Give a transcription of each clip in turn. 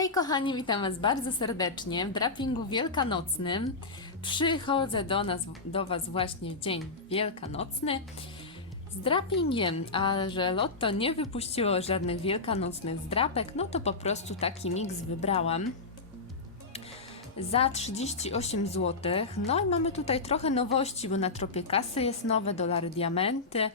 Hej kochani, witam Was bardzo serdecznie w drapingu wielkanocnym. Przychodzę do, nas, do Was właśnie w dzień wielkanocny z drapingiem, a że Lotto nie wypuściło żadnych wielkanocnych zdrapek, no to po prostu taki miks wybrałam za 38 zł. No i mamy tutaj trochę nowości, bo na tropie kasy jest nowe dolary diamenty.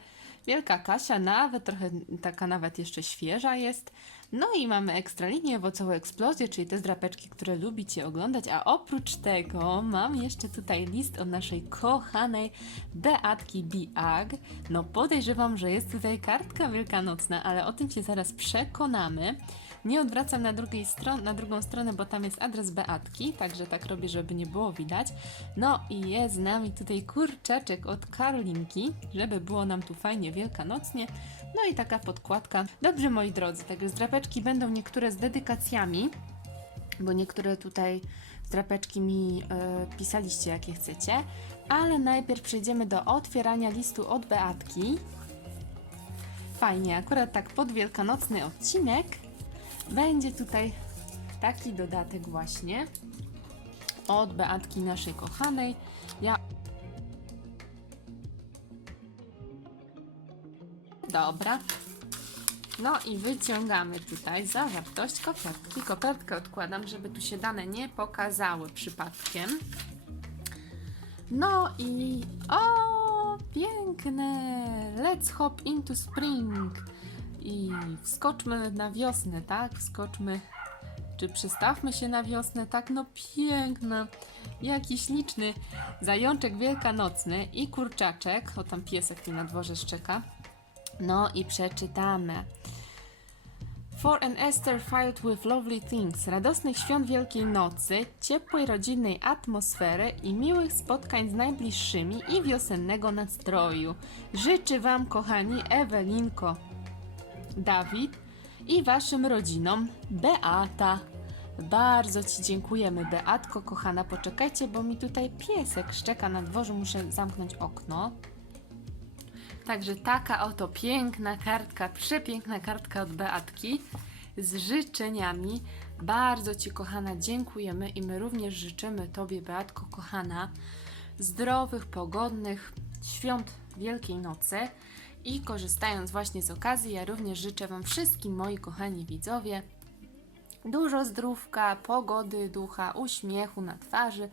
Wielka Kasia nawet trochę taka nawet jeszcze świeża jest. No i mamy ekstra linię owocową eksplozję, czyli te zdrapeczki, które lubicie oglądać. A oprócz tego mam jeszcze tutaj list od naszej kochanej Beatki Biag. No podejrzewam, że jest tutaj kartka wielkanocna, ale o tym się zaraz przekonamy. Nie odwracam na, drugiej stron- na drugą stronę, bo tam jest adres Beatki, także tak robię, żeby nie było widać. No i jest z nami tutaj kurczaczek od Karolinki, żeby było nam tu fajnie wielkanocnie. No i taka podkładka. Dobrze, moi drodzy, także zdrapeczki będą niektóre z dedykacjami, bo niektóre tutaj zdrapeczki mi e, pisaliście, jakie chcecie. Ale najpierw przejdziemy do otwierania listu od Beatki. Fajnie, akurat tak pod wielkanocny odcinek będzie tutaj taki dodatek właśnie od Beatki naszej kochanej. Ja Dobra. No i wyciągamy tutaj zawartość kopertki. Kopertkę odkładam, żeby tu się dane nie pokazały przypadkiem. No i o, piękne! Let's hop into spring. I wskoczmy na wiosnę, tak? Wskoczmy, czy przystawmy się na wiosnę, tak? No piękna. Jaki śliczny zajączek wielkanocny i kurczaczek. O, tam piesek tu na dworze szczeka. No i przeczytamy. For an Esther filled with lovely things, radosnych świąt Wielkiej Nocy, ciepłej rodzinnej atmosfery i miłych spotkań z najbliższymi i wiosennego nastroju. Życzy Wam, kochani, Ewelinko, Dawid i Waszym rodzinom Beata. Bardzo Ci dziękujemy, Beatko, kochana. Poczekajcie, bo mi tutaj piesek szczeka na dworze, muszę zamknąć okno. Także taka oto piękna kartka, przepiękna kartka od Beatki z życzeniami. Bardzo Ci, kochana, dziękujemy i my również życzymy Tobie, Beatko, kochana, zdrowych, pogodnych świąt Wielkiej Nocy. I korzystając właśnie z okazji, ja również życzę Wam wszystkim, moi kochani widzowie, dużo zdrówka, pogody ducha, uśmiechu na twarzy.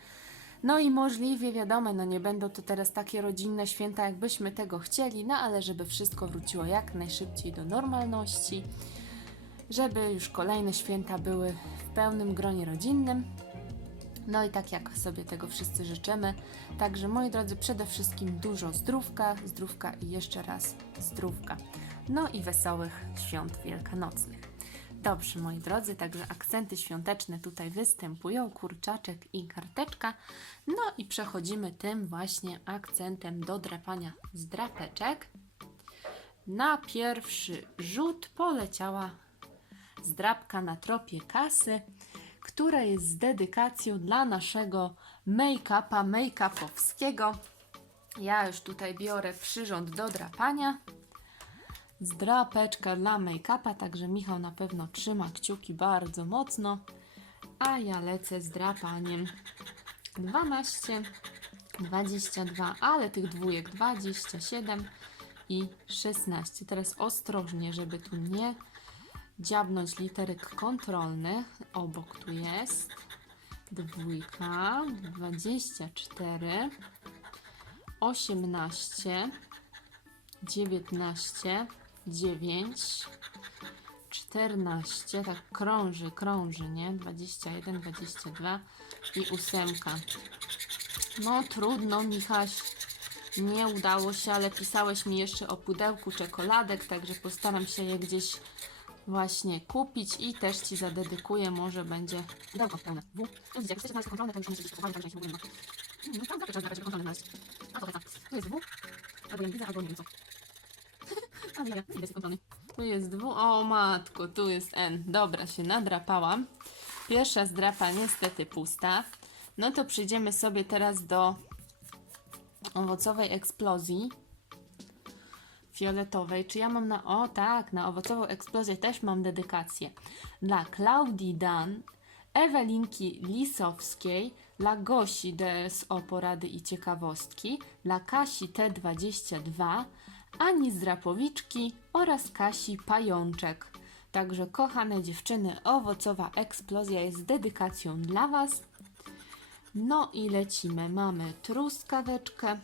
No i możliwie, wiadomo, no nie będą to teraz takie rodzinne święta, jakbyśmy tego chcieli, no ale żeby wszystko wróciło jak najszybciej do normalności, żeby już kolejne święta były w pełnym gronie rodzinnym. No i tak jak sobie tego wszyscy życzymy. Także moi drodzy, przede wszystkim dużo zdrówka, zdrówka i jeszcze raz zdrówka. No i wesołych świąt wielkanocnych. Dobrze, moi drodzy, także akcenty świąteczne tutaj występują, kurczaczek i karteczka. No i przechodzimy tym właśnie akcentem do drapania z drapeczek. Na pierwszy rzut poleciała zdrapka na tropie kasy, która jest z dedykacją dla naszego make-upa, make-upowskiego. Ja już tutaj biorę przyrząd do drapania zdrapeczka dla make-upa, także Michał na pewno trzyma kciuki bardzo mocno, a ja lecę z drapaniem 12, 22, ale tych dwójek 27 i 16. Teraz ostrożnie, żeby tu nie dziabnąć literek kontrolnych. Obok tu jest dwójka, 24, 18, 19, 9, 14, tak krąży, krąży, nie? 21, 22 i ósemka. No trudno, Michaś, nie udało się, ale pisałeś mi jeszcze o pudełku czekoladek, także postaram się je gdzieś właśnie kupić i też Ci zadedykuję, może będzie pudełko pełne. W. No widzicie, jak chcecie znaleźć kontrolne, to już musicie kupować, także ja się nie mogę. No tam zawsze trzeba kontrolne znaleźć. A to tak, tu jest W, albo nie widzę, albo nie wiem co. A nie, nie jest kontrolny. Tu jest dwu. O matko, tu jest N. Dobra, się nadrapałam. Pierwsza zdrapa niestety pusta. No to przejdziemy sobie teraz do owocowej eksplozji. fioletowej. Czy ja mam na. O tak, na owocową eksplozję też mam dedykację. Dla Klaudii Dan, Ewelinki Lisowskiej, dla Gosi DSO Porady i Ciekawostki, dla Kasi T22, Ani Zdrapowiczki oraz Kasi Pajączek. Także kochane dziewczyny, owocowa eksplozja jest z dedykacją dla Was. No i lecimy. Mamy truskaweczkę.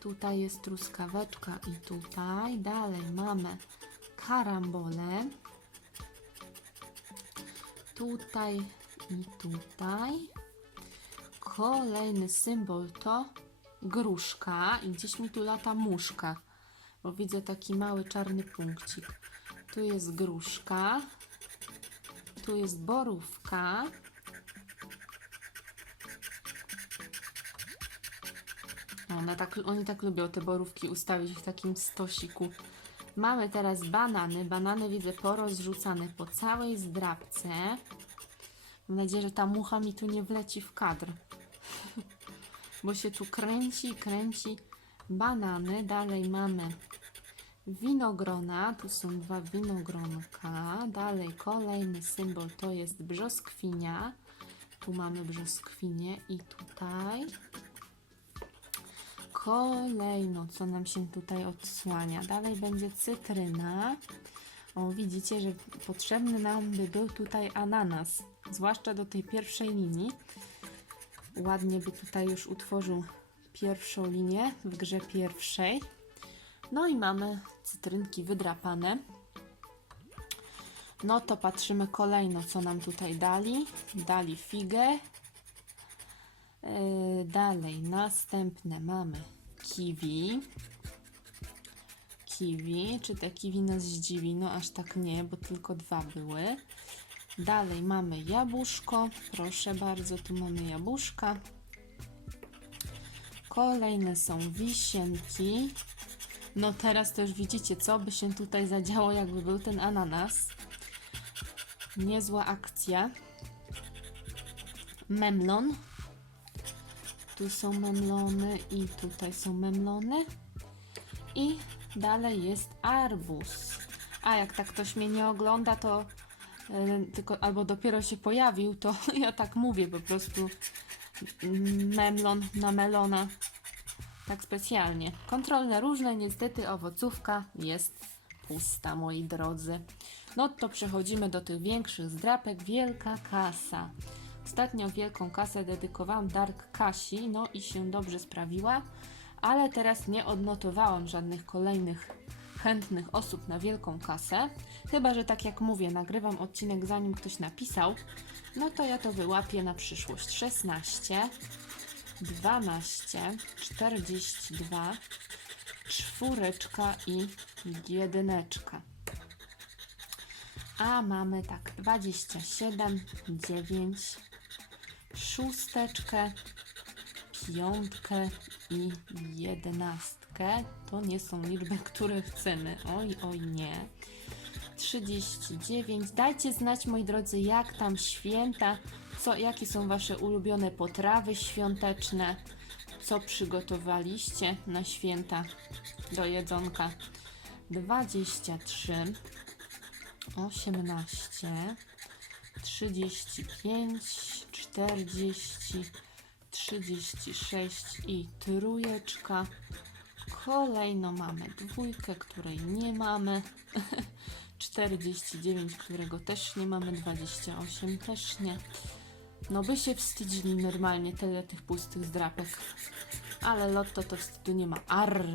Tutaj jest truskaweczka i tutaj. Dalej mamy karambole. Tutaj i tutaj. Kolejny symbol to gruszka i gdzieś mi tu lata muszka, bo widzę taki mały czarny punkcik. Tu jest gruszka, tu jest borówka. One tak, oni tak lubią te borówki ustawić w takim stosiku. Mamy teraz banany. Banany widzę porozrzucane po całej zdrabce. Mam nadzieję, że ta mucha mi tu nie wleci w kadr. Bo się tu kręci, kręci. Banany. Dalej mamy winogrona. Tu są dwa winogronka. Dalej kolejny symbol to jest brzoskwinia. Tu mamy brzoskwinię i tutaj kolejno, co nam się tutaj odsłania. Dalej będzie cytryna. O, widzicie, że potrzebny nam by był tutaj ananas, zwłaszcza do tej pierwszej linii. Ładnie by tutaj już utworzył pierwszą linię w grze pierwszej. No i mamy cytrynki wydrapane. No to patrzymy kolejno, co nam tutaj dali. Dali figę. Yy, dalej, następne mamy kiwi. Kiwi. Czy te kiwi nas zdziwi? No aż tak nie, bo tylko dwa były. Dalej mamy jabłuszko. Proszę bardzo, tu mamy jabłuszka. Kolejne są wisienki. No teraz to już widzicie, co by się tutaj zadziało, jakby był ten ananas. Niezła akcja. Memlon. Tu są memlony i tutaj są memlony. I dalej jest arbuz. A jak tak ktoś mnie nie ogląda, to tylko albo dopiero się pojawił, to ja tak mówię po prostu memlon na melona. Tak specjalnie. Kontrolne różne, niestety owocówka jest pusta, moi drodzy. No to przechodzimy do tych większych zdrapek. Wielka kasa. Ostatnio wielką kasę dedykowałam Dark Kasi, no i się dobrze sprawiła, ale teraz nie odnotowałam żadnych kolejnych chętnych osób na wielką kasę. Chyba, że tak jak mówię, nagrywam odcinek zanim ktoś napisał, no to ja to wyłapię na przyszłość. 16, 12, 42, czwóreczka i jedyneczka. A mamy tak 27, 9, szósteczkę, piątkę i jedenastkę. To nie są liczby, które chcemy. Oj, oj, nie. 39. Dajcie znać, moi drodzy, jak tam święta, co, jakie są Wasze ulubione potrawy świąteczne, co przygotowaliście na święta do jedzonka. 23, 18, 35, 40, 36 i trójeczka. Kolejno mamy dwójkę, której nie mamy. 49, którego też nie mamy. 28 też nie. No by się wstydzili normalnie tyle tych pustych zdrapek. Ale lotto to wstydu nie ma. Ar,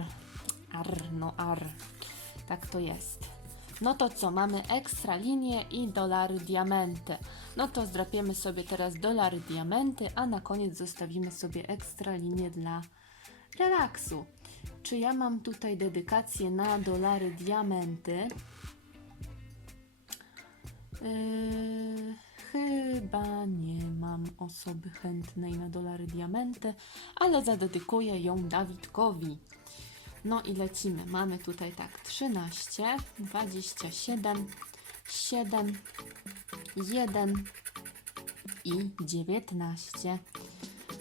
ar, no ar. Tak to jest. No to co, mamy ekstra linie i dolary diamenty. No to zdrapiemy sobie teraz dolary diamenty, a na koniec zostawimy sobie ekstra linię dla relaksu. Czy ja mam tutaj dedykację na dolary diamenty? Yy, chyba nie mam osoby chętnej na dolary diamenty, ale zadedykuję ją Dawidkowi. No i lecimy. Mamy tutaj tak 13, 27, 7, 1 i 19.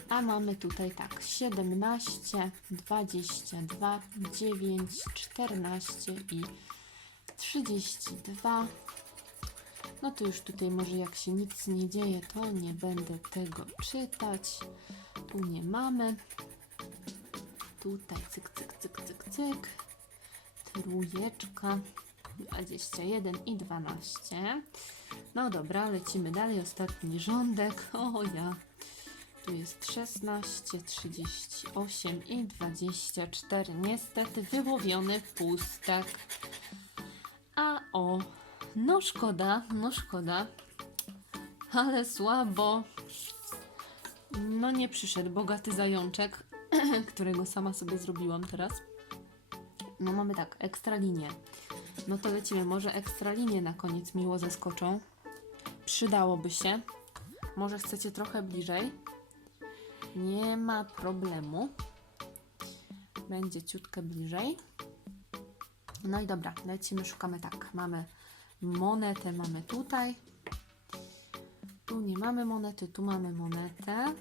A mamy tutaj tak 17, 22, 9, 14 i 32. No to już tutaj może jak się nic nie dzieje, to nie będę tego czytać. Tu nie mamy. Tutaj cyk, cyk, cyk, cyk, cyk. Trójeczka. 21 i 12. No dobra, lecimy dalej. Ostatni rządek. O ja. Tu jest 16, 38 i 24. Niestety wyłowiony pustek. A o, no szkoda, no szkoda. Ale słabo. No nie przyszedł bogaty zajączek, którego sama sobie zrobiłam teraz. No mamy tak, ekstra linie. No to lecimy, może ekstra linie na koniec miło zaskoczą. Przydałoby się. Może chcecie trochę bliżej. Nie ma problemu. Będzie ciutkę bliżej. No i dobra, lecimy, szukamy tak. Mamy monetę, mamy tutaj. Tu nie mamy monety, tu mamy monetę.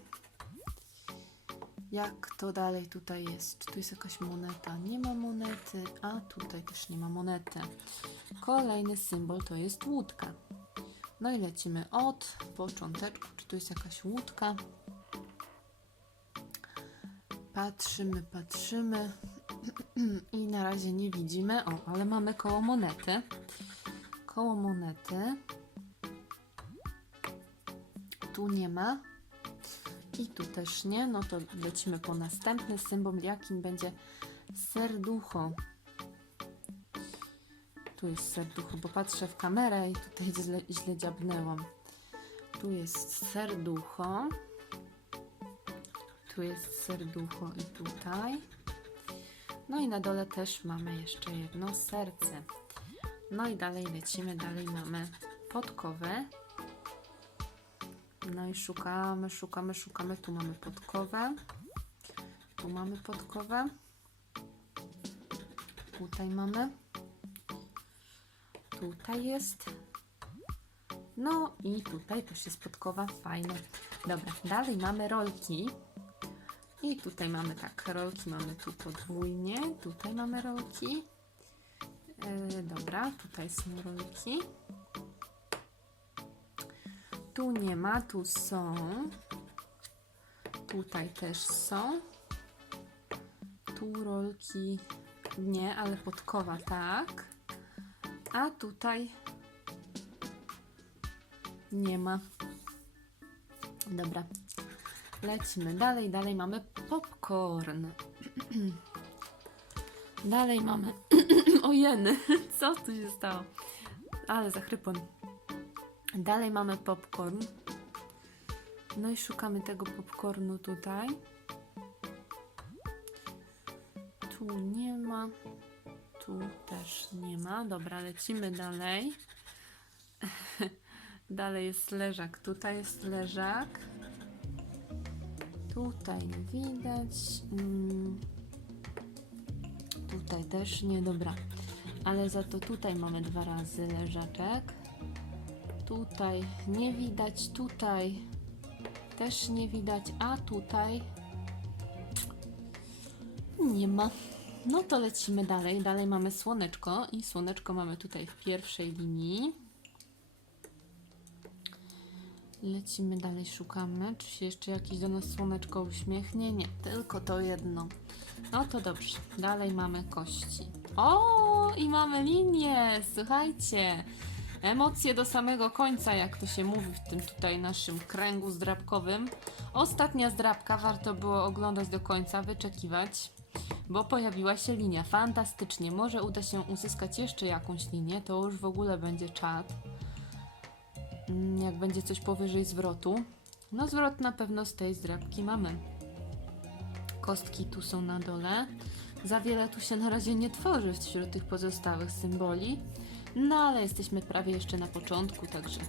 Jak to dalej tutaj jest? Czy tu jest jakaś moneta? Nie ma monety, a tutaj też nie ma monety. Kolejny symbol to jest łódka. No i lecimy od począteczku. Czy tu jest jakaś łódka? Patrzymy, patrzymy i na razie nie widzimy. O, ale mamy koło monety. Koło monety. Tu nie ma. I tu też nie. No to lecimy po następny symbol, jakim będzie serducho. Tu jest serducho, bo patrzę w kamerę i tutaj źle, źle dziabnęłam. Tu jest serducho. Tu jest serducho i tutaj. No i na dole też mamy jeszcze jedno serce. No i dalej lecimy, dalej mamy podkowę. No i szukamy, szukamy, szukamy. Tu mamy podkowę. Tu mamy podkowę. Tutaj mamy. Tutaj jest. No i tutaj też jest podkowa. Fajne. Dobra, dalej mamy rolki. I tutaj mamy tak, rolki mamy tu podwójnie. Tutaj mamy rolki. Yy, dobra, tutaj są rolki. Tu nie ma, tu są. Tutaj też są. Tu rolki nie, ale podkowa tak. A tutaj nie ma. Dobra. Lecimy dalej, dalej mamy popcorn. dalej mamy. Ojeny, co tu się stało? Ale zachrypłem. Dalej mamy popcorn. No i szukamy tego popcornu tutaj. Tu nie ma. Tu też nie ma. Dobra, lecimy dalej. dalej jest leżak. Tutaj jest leżak. Tutaj nie widać. Mm. Tutaj też nie, dobra. Ale za to tutaj mamy dwa razy leżaczek. Tutaj nie widać, tutaj też nie widać, a tutaj nie ma. No to lecimy dalej. Dalej mamy słoneczko i słoneczko mamy tutaj w pierwszej linii. Lecimy dalej, szukamy. Czy się jeszcze jakieś do nas słoneczko uśmiechnie? Nie, tylko to jedno. No to dobrze. Dalej mamy kości. O, i mamy linię! Słuchajcie. Emocje do samego końca, jak to się mówi w tym tutaj naszym kręgu zdrabkowym. Ostatnia zdrabka, warto było oglądać do końca, wyczekiwać, bo pojawiła się linia. Fantastycznie, może uda się uzyskać jeszcze jakąś linię, to już w ogóle będzie czad. Jak będzie coś powyżej zwrotu. No zwrot na pewno z tej zdrabki mamy. Kostki tu są na dole. Za wiele tu się na razie nie tworzy wśród tych pozostałych symboli. No ale jesteśmy prawie jeszcze na początku, także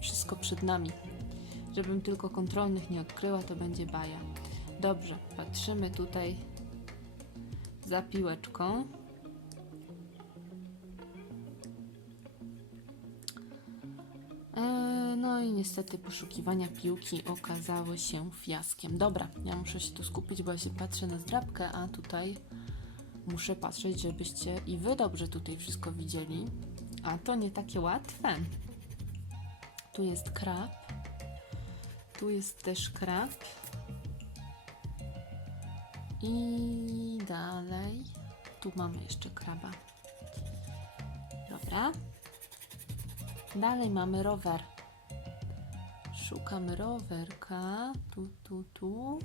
wszystko przed nami. Żebym tylko kontrolnych nie odkryła, to będzie baja. Dobrze, patrzymy tutaj za piłeczką. Niestety poszukiwania piłki okazały się fiaskiem. Dobra, ja muszę się tu skupić, bo ja się patrzę na zdrabkę, a tutaj muszę patrzeć, żebyście i wy dobrze tutaj wszystko widzieli. A to nie takie łatwe. Tu jest krab. Tu jest też krab. I dalej. Tu mamy jeszcze kraba. Dobra. Dalej mamy rower. Szukamy rowerka. Tu, tu, tu.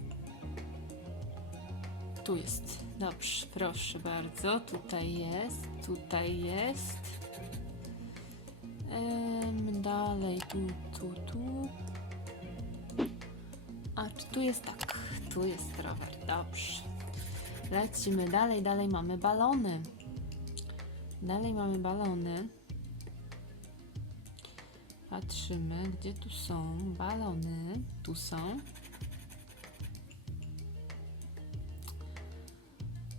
Tu jest. Dobrze, proszę bardzo. Tutaj jest. Tutaj jest. Em, dalej, tu, tu, tu. A czy tu jest tak? Tu jest rower. Dobrze. Lecimy dalej, dalej mamy balony. Dalej mamy balony. Patrzymy, gdzie tu są balony. Tu są.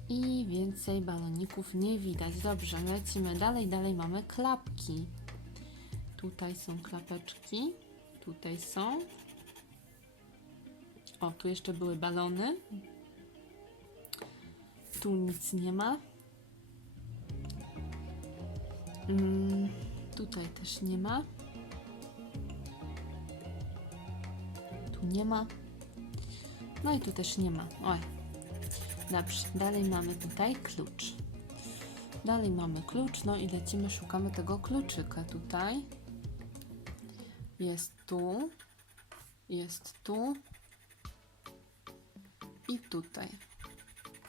I więcej baloników nie widać. Dobrze, lecimy dalej. Dalej mamy klapki. Tutaj są klapeczki. Tutaj są. O, tu jeszcze były balony. Tu nic nie ma. Mm, tutaj też nie ma. Nie ma. No i tu też nie ma. Oj. Dobrze, dalej mamy tutaj klucz. Dalej mamy klucz, no i lecimy, szukamy tego kluczyka tutaj. Jest tu. Jest tu. I tutaj.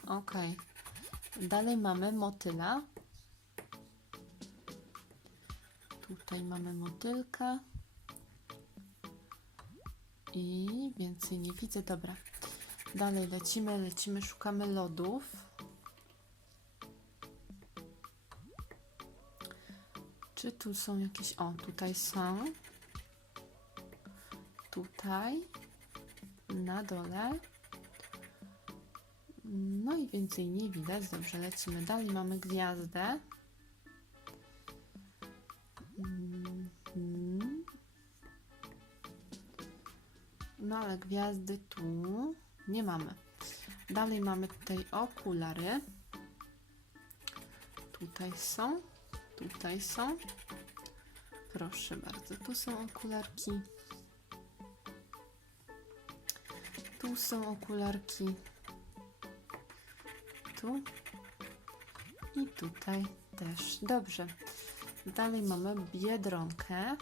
Ok. Dalej mamy motyla. Tutaj mamy motylka. I więcej nie widzę. Dobra. Dalej lecimy, lecimy, szukamy lodów. Czy tu są jakieś. O, tutaj są. Tutaj. Na dole. No i więcej nie widać. Dobrze, lecimy dalej. Mamy gwiazdę. Gwiazdy tu nie mamy. Dalej mamy tutaj okulary. Tutaj są. Tutaj są. Proszę bardzo, tu są okularki. Tu są okularki. Tu. I tutaj też. Dobrze. Dalej mamy biedronkę.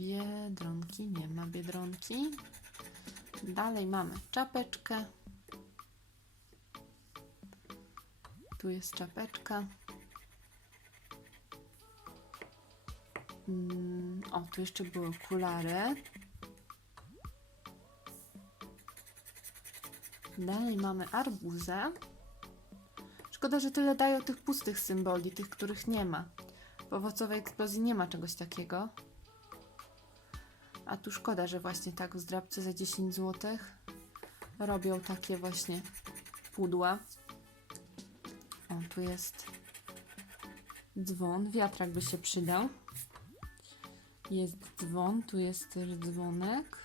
Biedronki, nie ma biedronki. Dalej mamy czapeczkę. Tu jest czapeczka. Mm, o, tu jeszcze były okulary. Dalej mamy arbuzę. Szkoda, że tyle dają tych pustych symboli, tych, których nie ma. W owocowej eksplozji nie ma czegoś takiego. A tu szkoda, że właśnie tak w zdrabce za 10 zł robią takie właśnie pudła. O, tu jest dzwon. Wiatrak by się przydał. Jest dzwon, tu jest też dzwonek.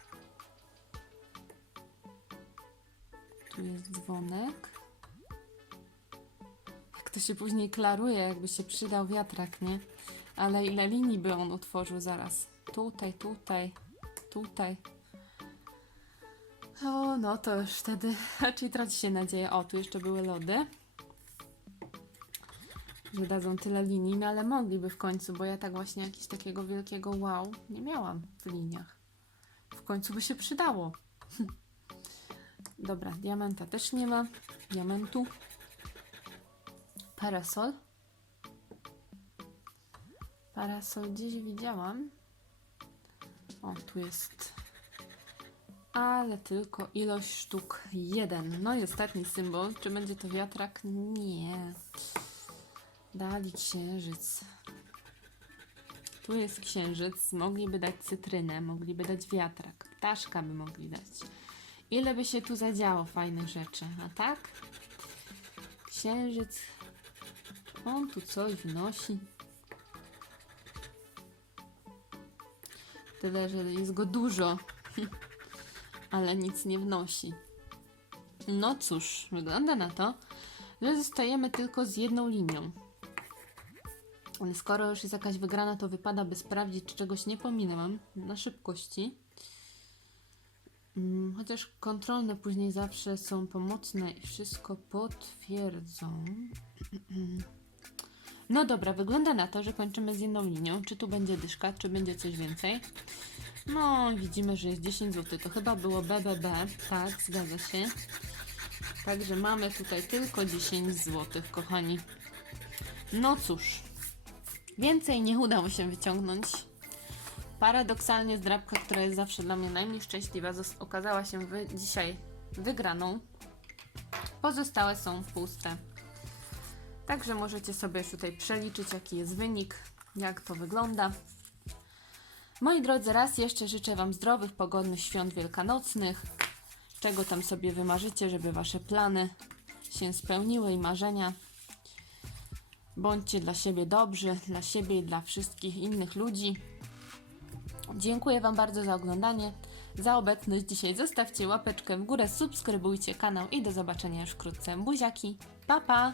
Tu jest dzwonek. Jak to się później klaruje, jakby się przydał wiatrak, nie? Ale ile linii by on utworzył zaraz? Tutaj, tutaj, tutaj. O, no to już wtedy raczej traci się nadzieję. O, tu jeszcze były lody. Że dadzą tyle linii, no ale mogliby w końcu, bo ja tak właśnie jakiegoś takiego wielkiego wow nie miałam w liniach. W końcu by się przydało. Dobra, diamenta też nie ma. Diamentu. Parasol. Parasol gdzieś widziałam. O, tu jest. Ale tylko ilość sztuk jeden. No i ostatni symbol. Czy będzie to wiatrak? Nie. Dali księżyc. Tu jest księżyc. Mogliby dać cytrynę, mogliby dać wiatrak. Ptaszka by mogli dać. Ile by się tu zadziało fajnych rzeczy, a tak? Księżyc. On tu coś wnosi. Tyle, że jest go dużo, ale nic nie wnosi. No cóż, wygląda na to, że zostajemy tylko z jedną linią. Ale skoro już jest jakaś wygrana, to wypada, by sprawdzić, czy czegoś nie pominęłam na szybkości. Mm, Chociaż kontrolne później zawsze są pomocne i wszystko potwierdzą. No dobra, wygląda na to, że kończymy z jedną linią. Czy tu będzie dyszka, czy będzie coś więcej? No, widzimy, że jest 10 zł. To chyba było BBB. Tak, zgadza się. Także mamy tutaj tylko 10 zł, kochani. No cóż, więcej nie udało się wyciągnąć. Paradoksalnie zdrabka, która jest zawsze dla mnie najmniej szczęśliwa, okazała się wy- dzisiaj wygraną. Pozostałe są puste. Także możecie sobie tutaj przeliczyć, jaki jest wynik, jak to wygląda. Moi drodzy, raz jeszcze życzę Wam zdrowych, pogodnych świąt wielkanocnych. Czego tam sobie wymarzycie, żeby Wasze plany się spełniły i marzenia. Bądźcie dla siebie dobrzy, dla siebie i dla wszystkich innych ludzi. Dziękuję Wam bardzo za oglądanie, za obecność dzisiaj. Zostawcie łapeczkę w górę, subskrybujcie kanał i do zobaczenia już wkrótce. Buziaki, pa pa!